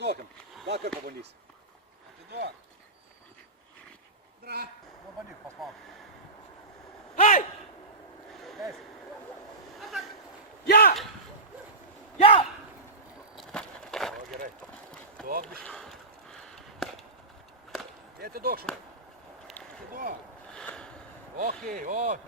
Atiduokim. Dar kartą pabandysim. Atiduok. Dra. Pabandyk, paspauk. Hei! Leisk. Ja! Ja! O, gerai. Duok biškį. Atiduok šunai. Atiduok. Okei, o.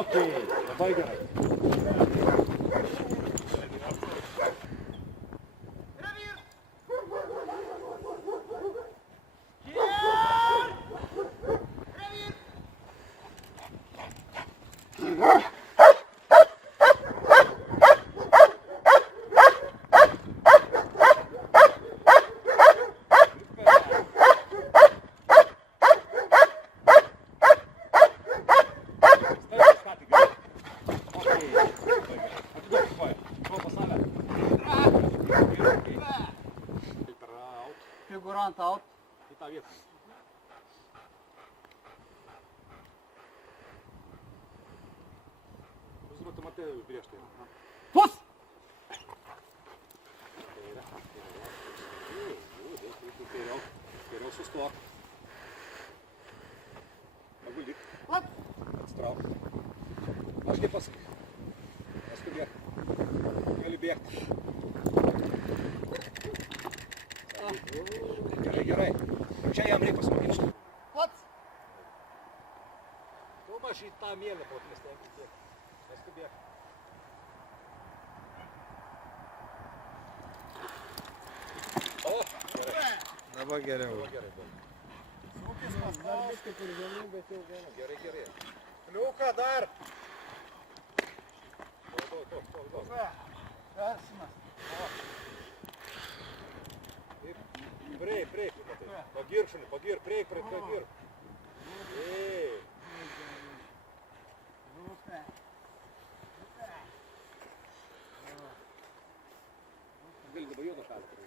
Okei, labai gerai. Figurant out. Į tą vietą. Vis dėlto matai prieš tai. Pus! Geriau sustok. Paguldyk. Atsitrauk. Aš kaip pasakai. Neskubėk. Gali bėgti. Gerai, gerai. Čia jam reikia pasimokinti. Pats. Tu maž į tą mėlę paklėstę. Neskubėk. O, gerai. Dabar geriau. Gerai, gerai. Sūkis paspaus, kaip ir žemyn, bet jau gerai. Gerai, gerai. Kliuką dar. Daug. Persimas. Prieik, matai. Pagir šunį, pagir, prieik, pagir. Ei. Gali dabar juodą šalį.